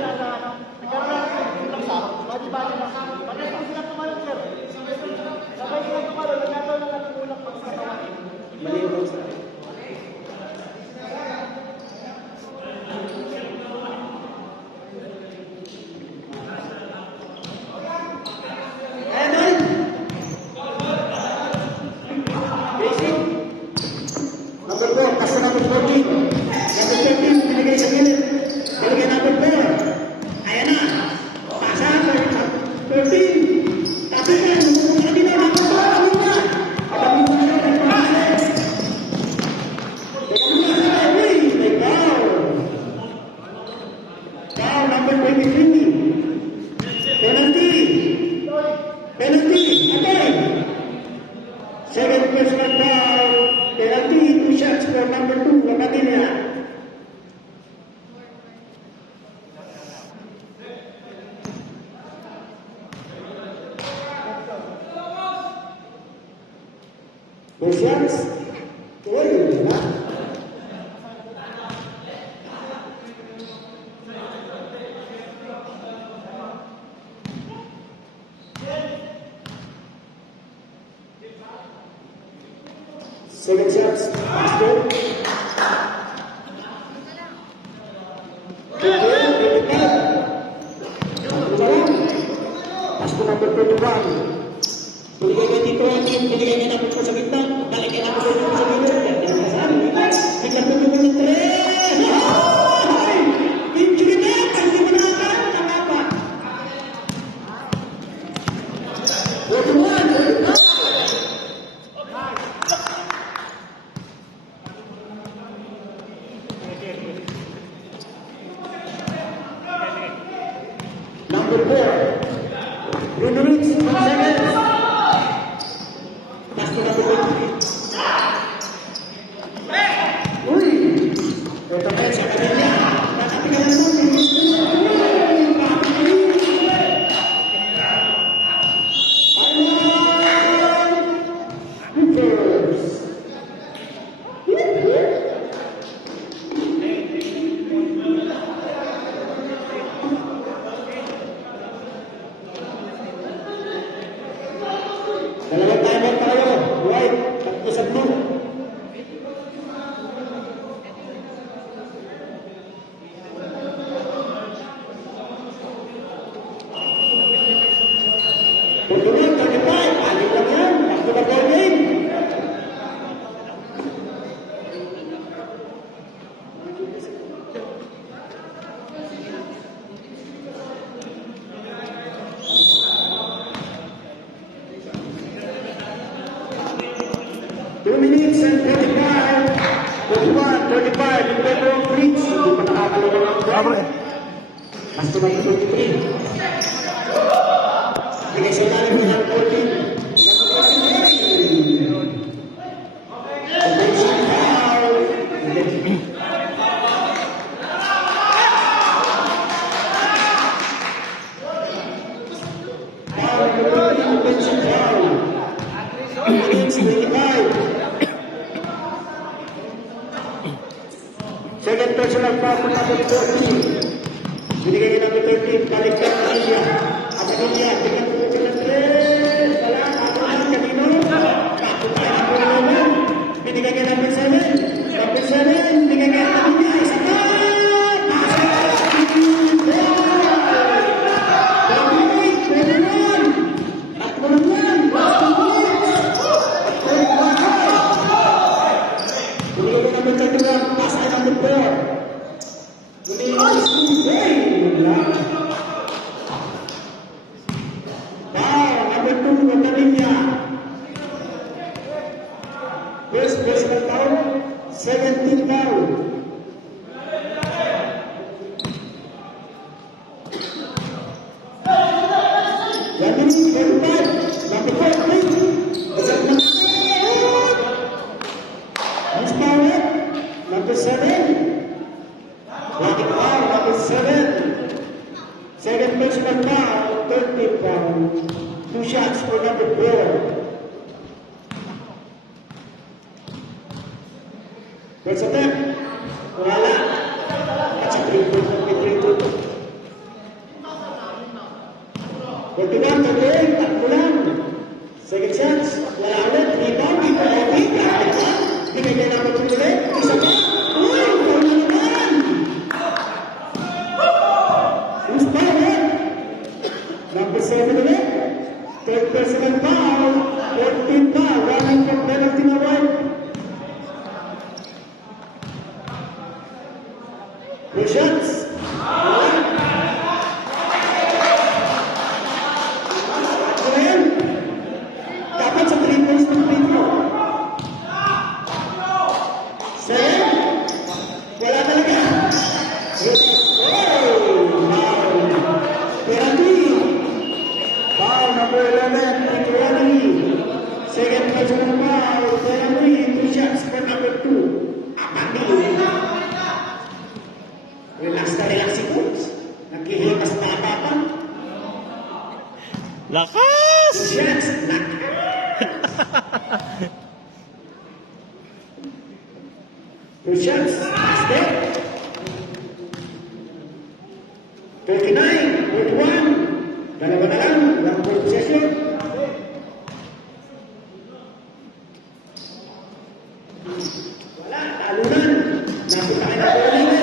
Mali yung box. Evan! Basic. Number 4, pass na number 14. Number 13, binigay sa gilid. Binigay number 4. Ayan na. Pasa, 13. Tapi na, nung kami na, number 4, kami na. Kami na, number 4. Teka muna, uy, may foul. Foul number 23. Penalty. Okay. Second personal foul. Penalty. 2 shots for number 2. Lapatilla. Two shots. Uy, diba? Second shots. Basket. Pasto number 21. Binigay kay Tito Abi. Binigay kay number 4 sa gitna. Balik kay number 4 sa gitna. Biglang tumupul ng 3. Ay! Injury na! Hindi mo nakakal. Nakapat. 41. Number 4. Bruno Ritz, 1 seconds. Pasto number 23. Uy! Ito kayo sa kanila. Nakatigalan mo. 35, in favor of Fritz. Hindi pa nakakalawa ng point. Mas tumayo 23. Bigay sa ilalim ng 14. Offensive foul. Foul number 13, offensive foul. Against 25. Second personal foul for number 14. Binigay niya number 13, balik ka na niya. At ako niya, tingnan po sa tres. Wala, ako na, kanino? Ako tayo na po naman. Binigay niya number 7. Number 7, binigay niya number niya. Isa pa! First personal foul, 17 foul. Number 45, number 14. Miss Power, number 7. Blocking foul, number 7. Second personal foul, 13 foul. 2 shots for number 4. First attempt, wala. At sa 3-2. 41, 38, takbo lang. Second chance, wala ulit. Rebound, bigay niya naman ito ulit. Isa pa. Uy, wala naman. Who's power? Number 7 ulit. Third personal foul. 14 foul. Running from penalty na right. Two shots. Ayan. Dapat sa 3 points ng free throw. Seven. Wala talaga. Foul. Penalty. Foul number 11. Penalty. Second personal foul. Penalty. 2 shots for number 2. Apandi. Relax na relax si Coach. Naghihimas pa pa. Lakas! Shots. Two shots. Step. 39. 41. Dalawa na lang. One more possession. Wala. Talunan. Nakita kayo na po namin.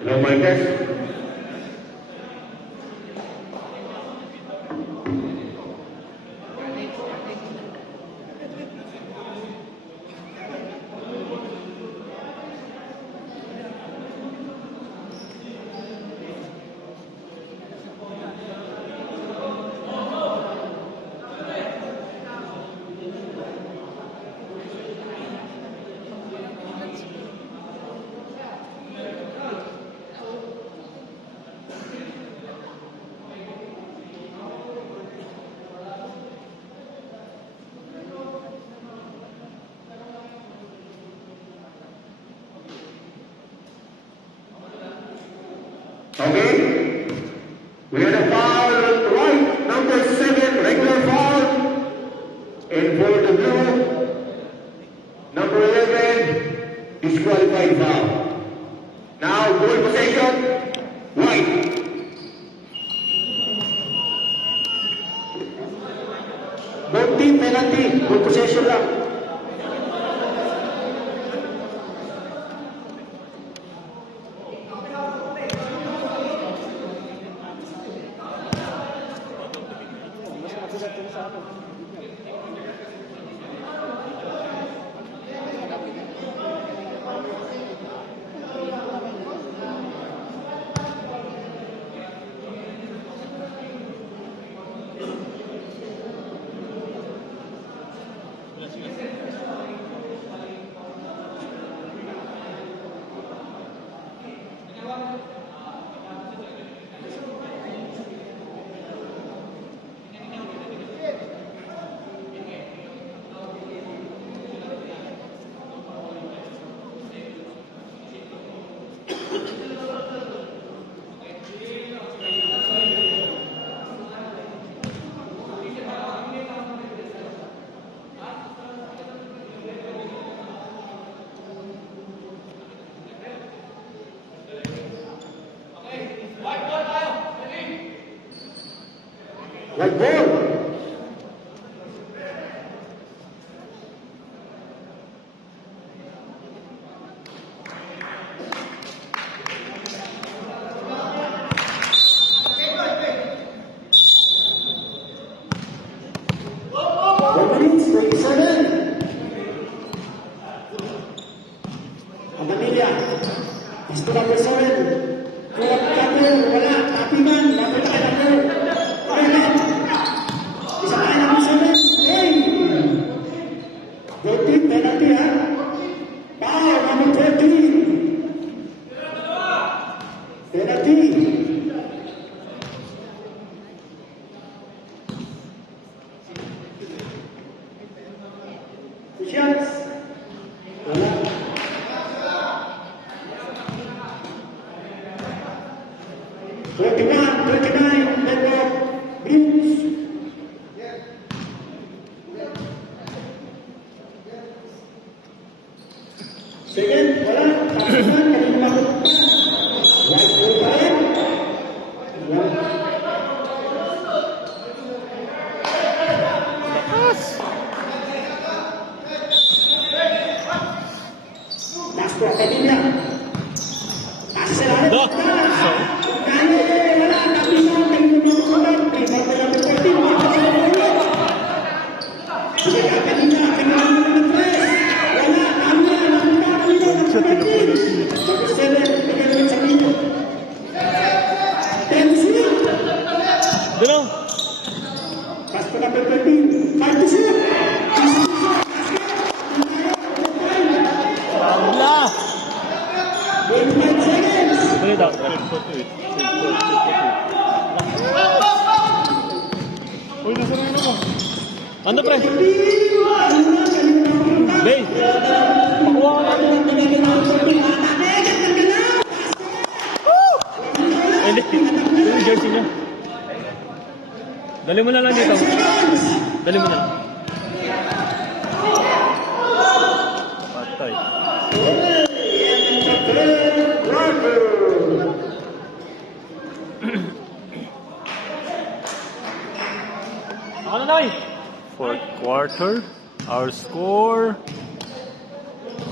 Hello, Mike. Okay? We had a foul right, number 7, regular foul. And for the blue, number 11, disqualified foul. Now, ball possession, white. Both team penalty, ball possession lang. White ball. Gusto number 7. Kulang number, wala. Tapiman, number 9, number. Payment. Isa tayo number 7. Hey! Good team, penalty ha. Foul, number 13. Penalty. Shots. Wala. 29, Denmark, Bruins. Second, wala. Tapiman, kanina makukupan. White ball pa rin. Last to Academia. Pasa sa lahat. Dalaw. Pass to number 13. 5 to 6. Wala. 25 seconds. Balik daw. Uy, nasa rin ako. Ano pre? Bay. Pakuha ka natin. Hindi. Ito yung jersey niya. Dali mo na lang dito. Dali mo na. Patay. Ano na eh? Fourth quarter, our score,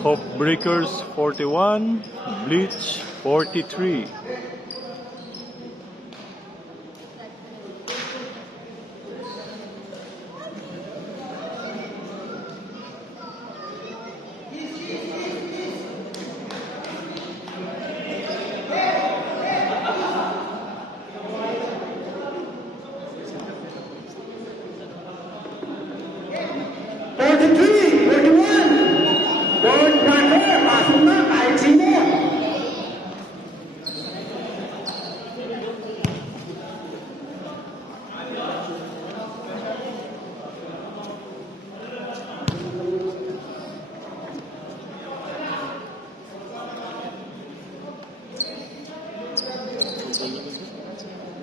Hope Breakers 41, Bleach 43.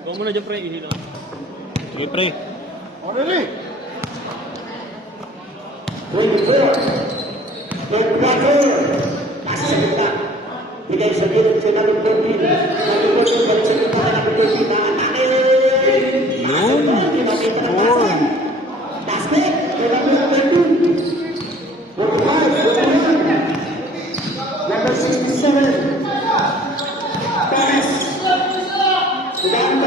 Gawa mo na dyan pre, ihilang. Sige, pre. Orderly! 24. Third quarter. Pasa sa gitna. Bigay sa gilid sa number 14. Number 14 balik sa gitna na number 13. Atake! Yun. Nakita ng pasa. Basket. Kay number 13. 45. Number 67. Pass. Sudah ang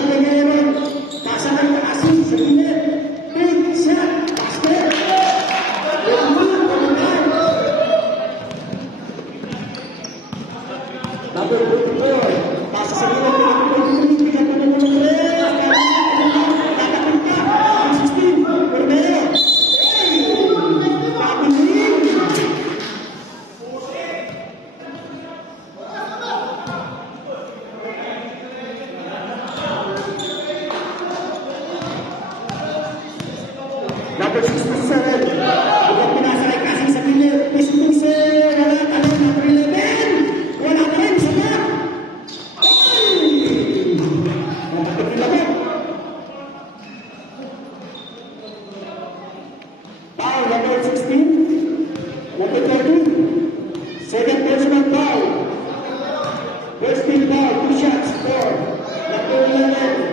pinagayon. Pasa ng asin sa gilid. Big shot. Basket. Number 44. Pasa sa gilid. Number 23. Bigyan pa ng number 3. Tatapin pa. Number 16. Corneo. Papiling. Number 67. Bigyan pinasa kay Kasing sa gilid. Pistol sir. Wala ka lang. Number 11. Wala ka rin. Sama. Napatid nila ba? Foul. Number 16. Number 13. Second personal foul. First team foul. 2 shots. 4. Number 11.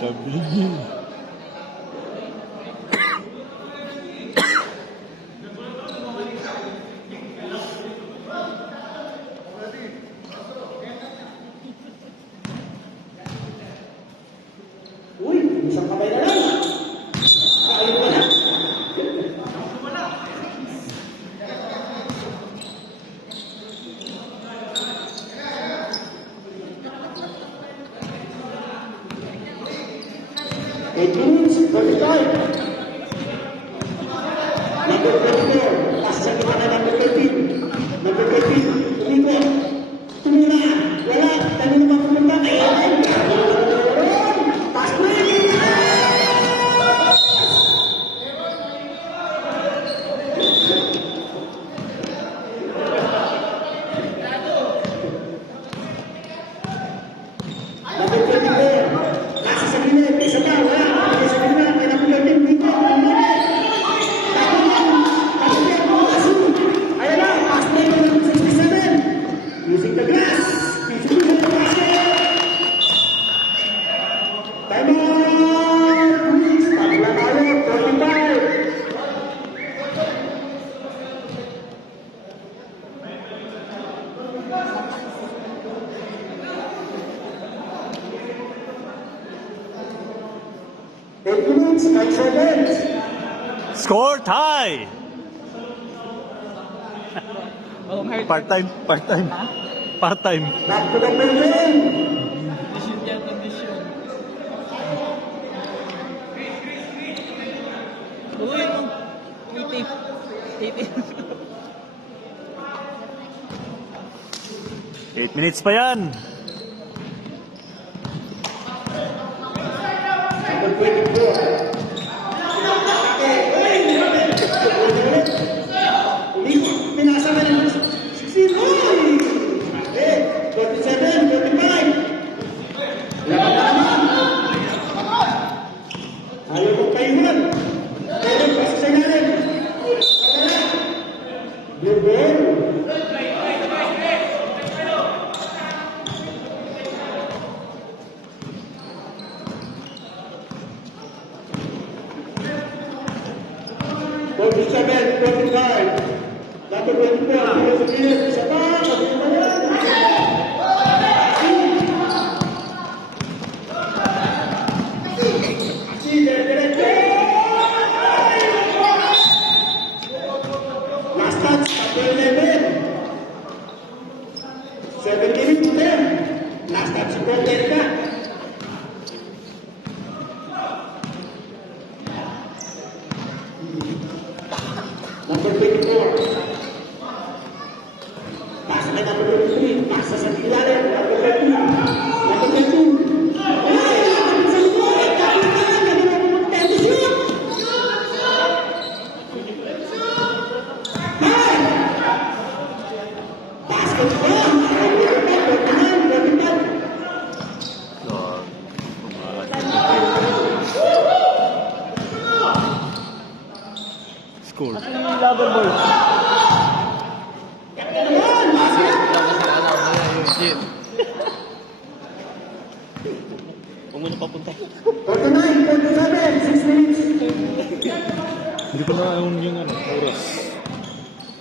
Tabi. Uy, isang kamay na lang. Ayun mo na. Eight minutes, 45. Number 24, pasa sa kita na number 13. Number 13, tumikot. Tumira, wala, tayo naman pumunta. Ayan, pass break! Number 24, pasa sa gilid, isa pa, wala. Pasa sa gilid, kay number 13, dito, ayan na, pass break ng number 67. Using the glass. Using the basket. Time out. Please, pagla tayo. 45. Eight minutes, 9 seconds. Score tie. Oh, heart. Part-time. Part-time. Back to the building. Condition yan, condition. Uy, tape. 8 minutes pa yan. Number 24. Pinasa na ng 16. Okay, 47, 45. Laban na naman. Ayaw mong payunan. Pero pasa sa ilalim. Blue ball. Number 24, Pilo sa gilid, isa pa, kabili pa yan. Diretso. Last touch, number 11. 17 to 10. Last touch, si Paul Terka. Number 24. Pasa kay number 23. Pasa sa ilalim. Number 13. Number 13. Ay! Sa likod! Kapitan! Naging mo mag-10 to shoot! Score. Laban boy. Kung ano papunta. 49, 47, 6 minutes. Hindi ko na yung ano, oras.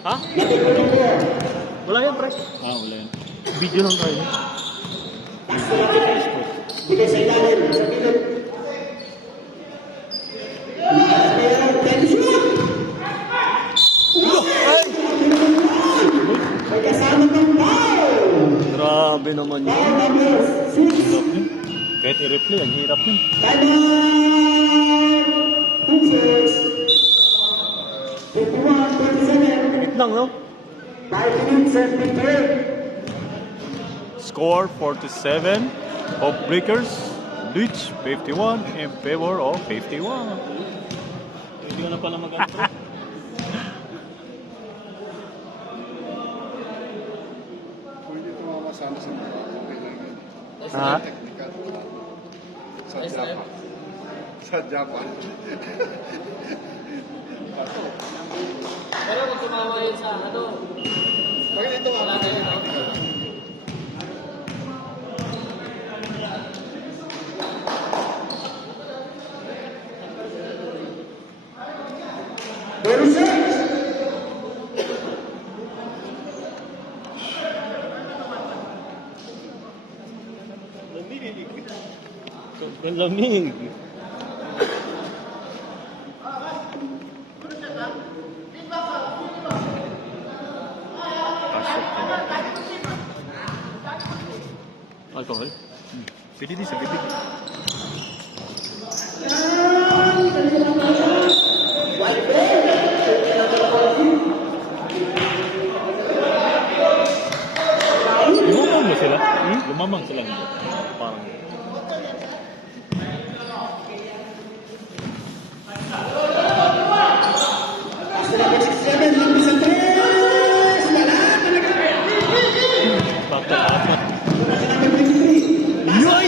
Ha? Wala yan, pre. Wala yan. Video lang tayo. Bigay sa ilalim, sa bilog. Ready, shoot! May kasama ng foul! Grabe naman yun. Foul number 6. Kahit i-replay, ang hirap yun. Timeout! Pacers. 51-47. Minute lang, no? 5 minutes and 58. Score 47. Hope Breakers. Leach 51 in favor of 51. Hindi ko na pala mag-antro. Pwede tumama sana sa mga okay lang yun. Ha? Technical. Sa Japan. Sa Japan. Pero kung tumawa yun sa ano, Bakit ito wala na yun, no? Very six. Sobrang lamig. Alcohol? Pwede din sa bibig. Lumamang ba sila? Lumamang sila. Parang. Pass number 67, number 3. Wala talaga. Bakit? Pass number 23. Yoy!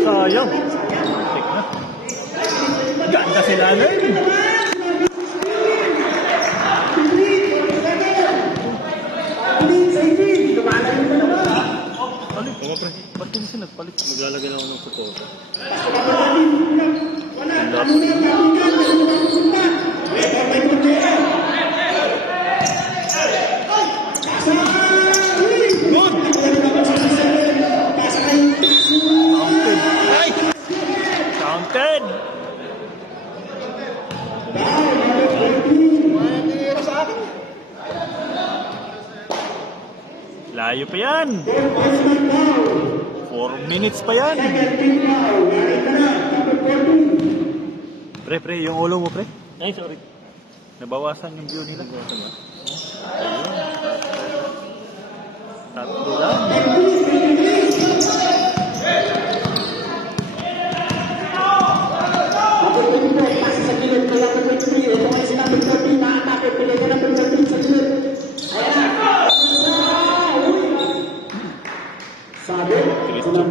Sayang. Tek na. Ganda sila nun. Palit. Oo, pre. Ba't din sila nagpalit? Maglalagay na ako ng support. Counted! Layo pa yan. 4 minutes pa yan. Pre, yung ulo mo, pre. Ay, sorry. Nabawasan yung view nila. Tatlo lang.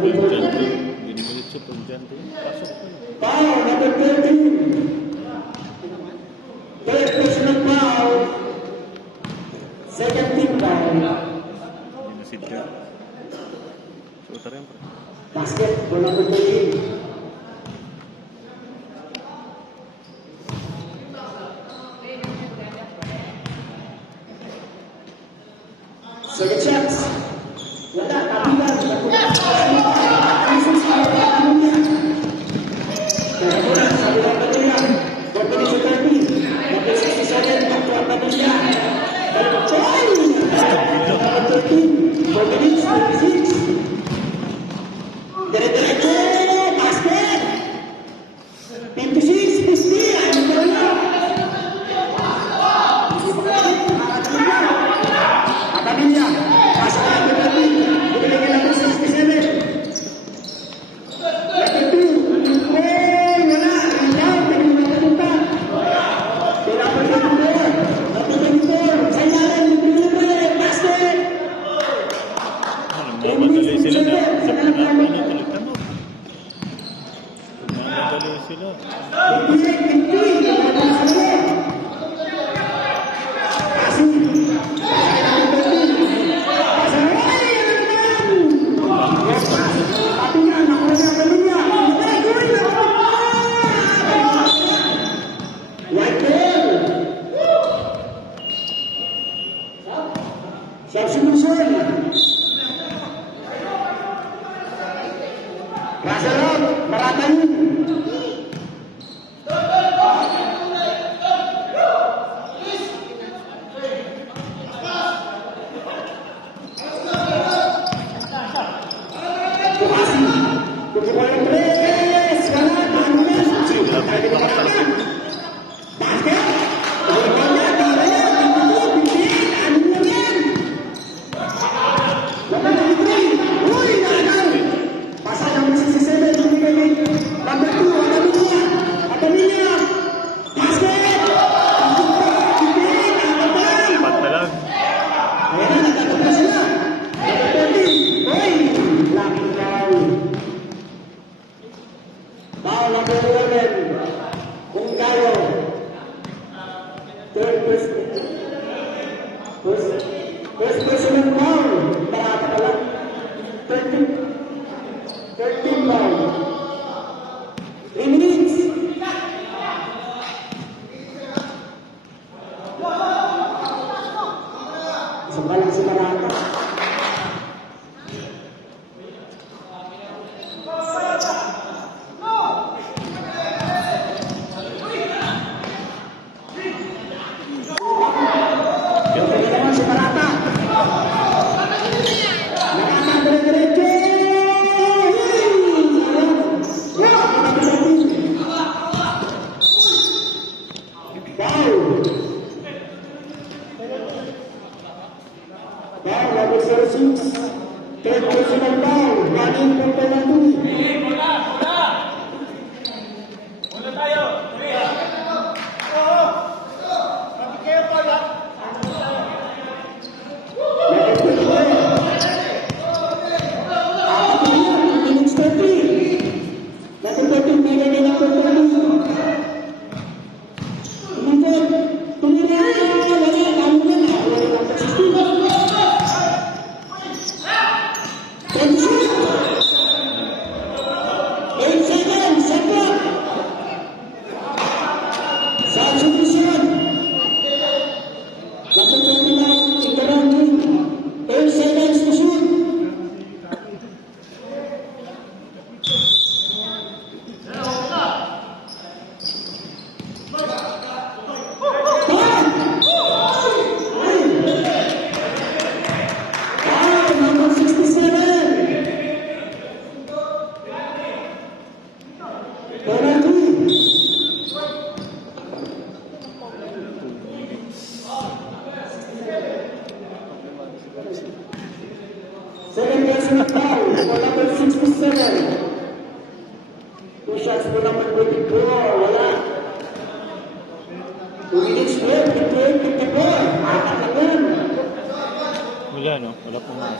Christian Pagante. Dinidiretso Pagante. Pasok pa yun. Foul number 13. Third personal foul. Second team foul. Dinasid ka. Suota rin, pre. Basket for number 13. Second shots. Wala, kapitan. Dire-diretso, basket! 56, 50, ano ba yun? Atamilya, pasok na First personal foul. Parata ka lang. 13 foul. 3 minutes. Isang balang si Parata. Yung pwede naman si Parata. Parata, dire-diretso. Foul. Foul, number 06. Third personal foul. Running for penalty. Minutes 30. Number 13, may ganyan ang performance. Tumigil. Tumigil. Wala. Kamo na na. Wala lang. 16. 26. 8 seconds. Second. Sa submission. Number 29, in the round 8 seconds to shoot. Number 67. Penalty. Second personal foul for number 67. 2 shots for number 24. Wala. 2 minutes left. 58-54. Atak na yan. Wala, no? Wala po nga.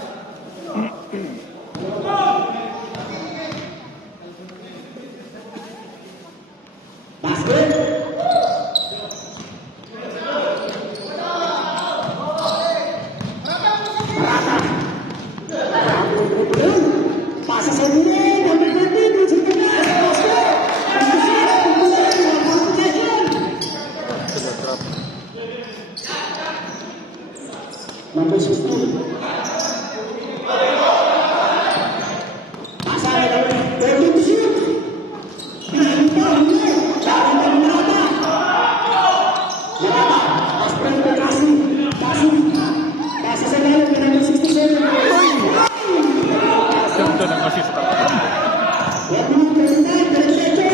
Basket. Pasa sa dulo. Number 13. Basket. Number 16. Pasa na number 13 to shoot. Pinalita. Dami pa Marata. Marata. Paspray ko kasi. Pasa sa layo. Number 67. Ganda ng assist. Huwag mo nang presentay. Diretso.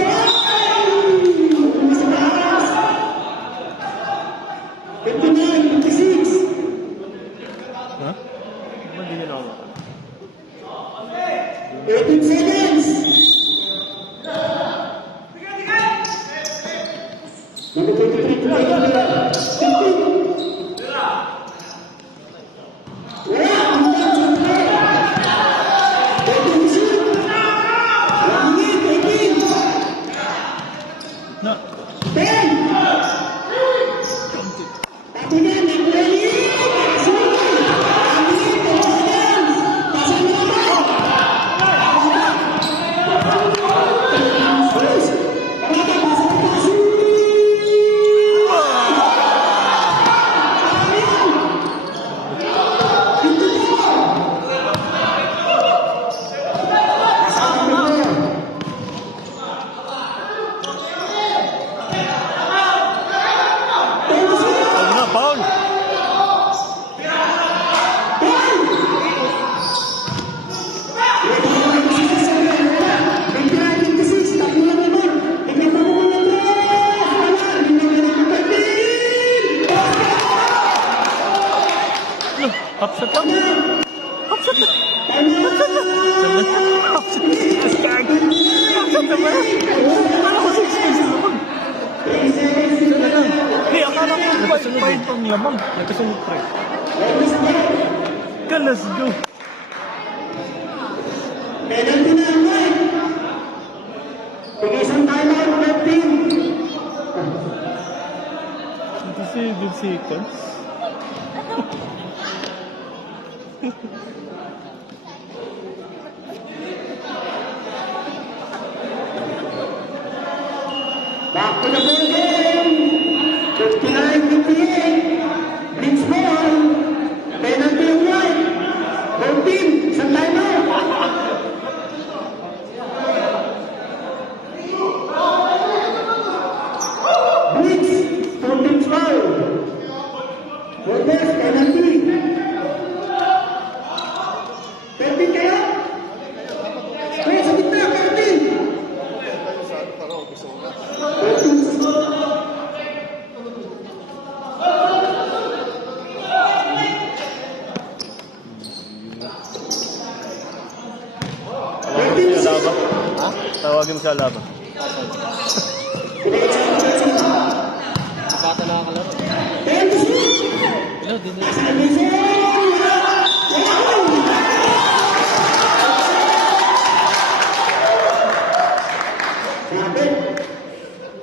Mas maas. 59, 56. Ha? Hindi nyo na ako. 18 seconds. Number 23 to 15. Wala. Na. 10. Pati na, nakulali. Foul! Upset lang. Upset lang. Upset lang. Upset naman. Akala ko 6 kids naman. Hey, akala ko 5 ang lamang. Nagkasunod pre. Let's go. Penalty na ang line. Pag-isang timeout ng team. 27 seconds. Back to the ball game. 59-58. Blitz ball. Penalty yung right. Home team. Isang timeout. Blitz. Home team's foul. Borges, penalty. Penalty kaya? Kaya sa gitna, penalty. Tawagin mo siya laba. Ha? Tawagin mo siya laba. Hello, din na.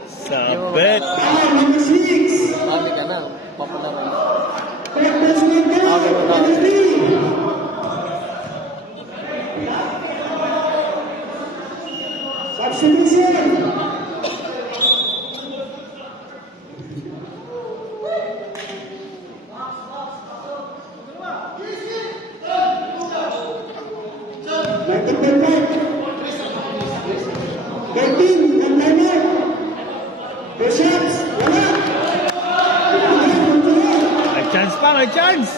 Sabet. Number 6. Mami ka na. Papalaran. Practice number penalty. Substitution. Multiple right. 13, one timer. Push-ups, wala. 59, May chance pa, may chance!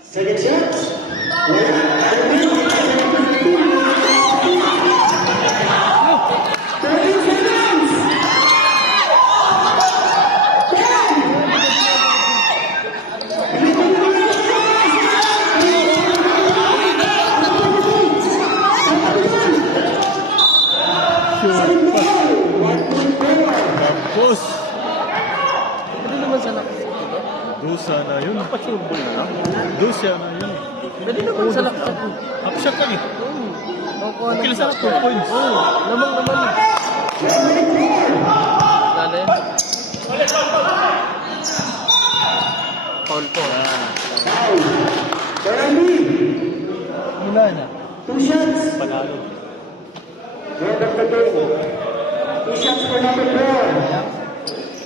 second shots, wala. 13 seconds. Tapos, Ano naman sa lakas? dusa na yun. Pachurbol na lang. Dusa na yun. Dali naman sa lakas. Upshot lang eh. Makuha na. Kila sa 2 points. Lamang naman. Lala yan. Foul po. Penalty. Wala na. 2 shots. Panalo. Number 2 shots for number 4.